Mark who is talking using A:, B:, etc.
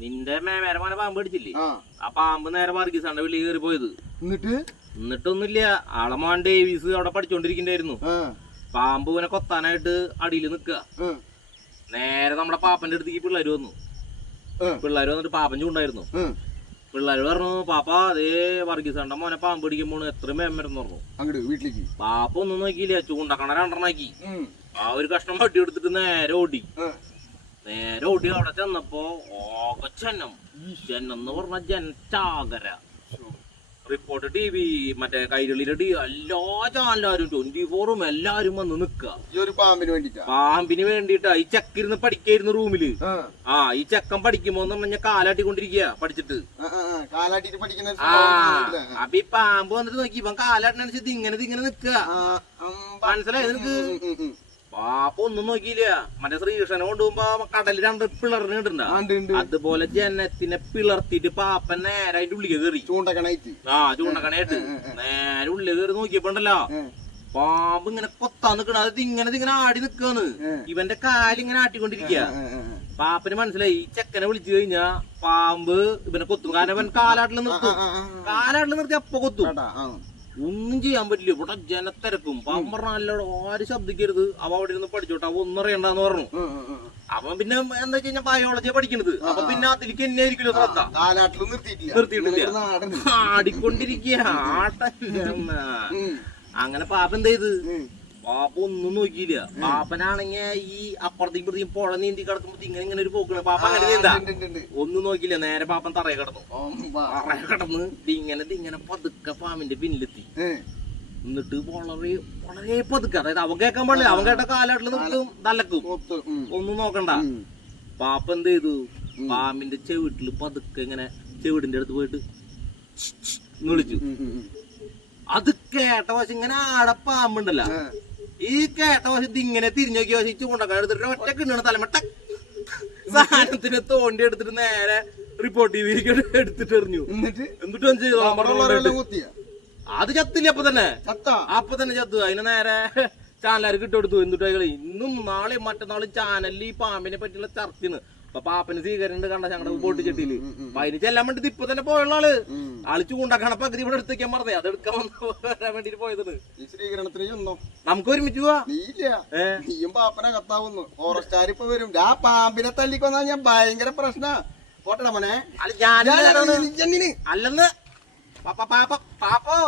A: നിന്റെ മേമേരമാനെ പാമ്പ് അടിച്ചില്ലേ
B: ആ.
A: പാമ്പ് നേരെ മറിക്കി സണ്ട വെള്ളി കയറി പോയത്.
B: എന്നിട്ട്?
A: എന്നിട്ടൊന്നുമില്ല. ആളമാൻ മോൻ ഡേവീസ് അവിടെ പഠിച്ചോണ്ടിരിക്കണ്ടായിരുന്നു. പാമ്പ് ഇവനെ കൊത്താനായിട്ട് അടിയിൽ
B: നിക്ക
A: നേരെ നമ്മുടെ പാപ്പന്റെ അടുത്തേക്ക് പിള്ളേര് വന്നു.
B: പിള്ളേർ
A: പിള്ളേര് വന്നിട്ട് പാപ്പൻ ചൂണ്ടായിരുന്നു. പിള്ളേര് പറഞ്ഞു പാപ്പ അതേ വർഗീസാണ്ട മോനെ പാമ്പ് പിടിക്കുമ്പോൾ എത്ര മേമരെന്ന് പറഞ്ഞു.
B: അങ്ങട് വീട്ടിലേക്ക്.
A: പാപ്പ ഒന്നും നോക്കിയില്ല. ചൂണ്ടക്കണ രണ്ടെണ്ണാക്കി. ആ ഒരു കഷ്ണം വട്ടി എടുത്തിട്ട് നേരെ ഓടി. നേരെ ഓടി അവിടെ ചെന്നപ്പോ ഓക ചെന്നം ചെന്നം എന്ന് പറഞ്ഞ ജനചാകര റിപ്പോർട്ട് ടി വി മറ്റേ കൈരളിയുടെ ടി എല്ലാ ചാനലാരും ട്വന്റി ഫോറും എല്ലാരും വന്ന് നിക്കുക
B: ഈ ഒരു പാമ്പിന് വേണ്ടിട്ടാ?
A: പാമ്പിന് വേണ്ടിട്ടാ. ഈ ചെക്കിരുന്ന് പഠിക്കായിരുന്നു റൂമിൽ
B: ആ,
A: ഈ ചെക്കൻ പഠിക്കുമ്പോ എന്ന് പറഞ്ഞ കാലാട്ടിക്കൊണ്ടിരിക്കുക പഠിച്ചിട്ട്.
B: ആ, ആ, ആ, കാലാട്ടിട്ട് പഠിക്കുന്ന ഒരു
A: ആ
B: സ്വഭാവം ഉണ്ടല്ലേ?
A: അപ്പൊ ഈ പാമ്പ് വന്നിട്ട് നോക്കി. ഇവൻ കാലാട്ടിനനുസരിച്ച് ഇങ്ങനെ ഇത് ഇങ്ങനെ നിക്കുക മനസ്സിലായി നിനക്ക്?
B: ഉം, ഉം, ഉം.
A: പാപ്പ ഒന്നും നോക്കിയില്ല. മറ്റേ ശ്രീകൃഷ്ണനെ കൊണ്ടുപോകുമ്പോ കടലിൽ രണ്ട് പിളർന്ന്
B: കിട്ടുന്നുണ്ട്.
A: അതുപോലെ ജനത്തിനെ പിളർത്തിട്ട് പാപ്പൻ നേരെ അതിന്റെ ഉള്ളിൽ കയറി.
B: ചൂണ്ടക്കണായിട്ട്.
A: ആ ചൂണ്ടക്കണായിട്ട്. നേരെ ഉള്ളിൽ കയറി നോക്കിയപ്പോണ്ടല്ലോ. പാമ്പ് ഇങ്ങനെ കൊത്താൻ നിക്കണ അത് ഇങ്ങനെ ഇങ്ങനെ ആടി നിക്കാന്ന് ഇവന്റെ കാലിങ്ങനെ ആട്ടിക്കൊണ്ടിരിക്കുക പാപ്പന് മനസ്സിലായി ഈ ചെക്കനെ വിളിച്ചു കഴിഞ്ഞാ പാമ്പ് ഇവനെ കൊത്തും. കാരണം ഇവൻ കാലാട്ടിൽ നിർത്തും. കാലാട്ടിൽ നിർത്തി അപ്പൊ കൊത്തും. ഒന്നും ചെയ്യാൻ പറ്റില്ല. ഇവിടെ ജനത്തിരക്കും. പാമ്പ് പറഞ്ഞ നല്ലോണം ആരും ശബ്ദിക്കരുത്? അവ അവിടെ ഇരുന്ന് പഠിച്ചോട്ടെ. അവ ഒന്നും അറിയണ്ടെന്ന് പറഞ്ഞു. അവൻ പിന്നെ എന്താ വെച്ച് കഴിഞ്ഞാൽ ബയോളജിയാ പഠിക്കണത്. അപ്പൊ പിന്നെ അതിലേക്ക് എന്നെ ആയിരിക്കുമല്ലോ ശ്രദ്ധ.
B: നിർത്തിയിട്ടില്ല.
A: ആടിക്കൊണ്ടിരിക്കുക
B: ആട്ട
A: അങ്ങനെ പാപ്പ എന്ത് ചെയ്ത്. പാപ്പ ഒന്നും നോക്കിയില്ല പാപ്പനാണെങ്കി ഈ അപ്പുറത്തേക്ക് ഇപ്പുറത്തേക്ക് പുഴ നീന്തി കിടക്കുമ്പോ ഇങ്ങനെ ഇങ്ങനെ ഒരു പോക്കണ പാപ്പ അങ്ങനെ നീന്താ. ഒന്നും നോക്കിയില്ല. നേരെ പാപ്പൻ തറയെ കിടന്നു. തറയെ കിടന്ന് ഇങ്ങനെ ഇങ്ങനെ പതുക്കെ പാമ്പിന്റെ പിന്നിലെത്തി. എന്നിട്ട് വളരെ വളരെ പതുക്കെ അതായത് അവൻ കേൾക്കാൻ പാടില്ല. അവൻ കേട്ട കാലാട്ടിൽ നിർത്തും തലക്കും. ഒന്നും നോക്കണ്ട. പാപ്പ എന്ത് ചെയ്തു? പാമ്പിന്റെ ചെവിട്ടിൽ പതുക്കെ ഇങ്ങനെ ചെവിടിന്റെ അടുത്ത് പോയിട്ട് വിളിച്ചു. അത് കേട്ട പക്ഷെ ഇങ്ങനെ ആടെ പാമ്പുണ്ടല്ല. ഈ കേട്ട വശത്ത് ഇങ്ങനെ തിരിഞ്ഞു നോക്കിയ വശം ചൂണ്ടക്കാൻ എടുത്തിട്ട് ഒറ്റ കിണ്ണ തലമട്ട സാധനത്തിന് തോണ്ടി എടുത്തിട്ട് നേരെ റിപ്പോർട്ട് ടി വിയിലേക്ക് എടുത്തിട്ട് എറിഞ്ഞു.
B: എന്നിട്ട്?
A: എന്നിട്ട് അത് ചത്തില്ല അപ്പൊ തന്നെ. അപ്പൊ തന്നെ ചത്തു. അതിന് നേരെ ചാനലുകാർക്ക് ഇട്ടുകൊടുത്തു എന്നിട്ട് ഇന്നും നാളെയും മറ്റന്നാളും ചാനലിൽ ഈ പാമ്പിനെ പറ്റിയുള്ള ചർച്ചയാണ്. അപ്പൊ പാപ്പന് സ്വീകരണം കണ്ട ഞങ്ങളുടെ ബോട്ട് ചെട്ടിയിൽ. അപ്പൊ അതിന് ചെല്ലാൻ വേണ്ടി ഇപ്പൊ തന്നെ പോയുള്ള
B: ആൾ.
A: ആൾ ചൂണ്ടാക്കണ പകുതി ഇവിടെ എടുത്തേക്കാൻ പറഞ്ഞേ. അത് എടുക്കാൻ വരാൻ വേണ്ടിട്ട് പോയതാണ്
B: ഈ ശ്രീകരണത്തിന് ചെന്നോ?
A: നമുക്ക് ഒരുമിച്ച് പോവാ?
B: നീയും പാപ്പനെ കത്താവുന്നു. ഫോറസ്റ്റുകാർ ഇപ്പൊ വരും. ആ പാമ്പിനെ തല്ലിക്കൊന്നാ ഞാൻ ഭയങ്കര പ്രശ്ന. പോട്ടട മോനെ.
A: അല്ലെന്ന്. പാപ്പ പാപ്പ പാപ്പോ.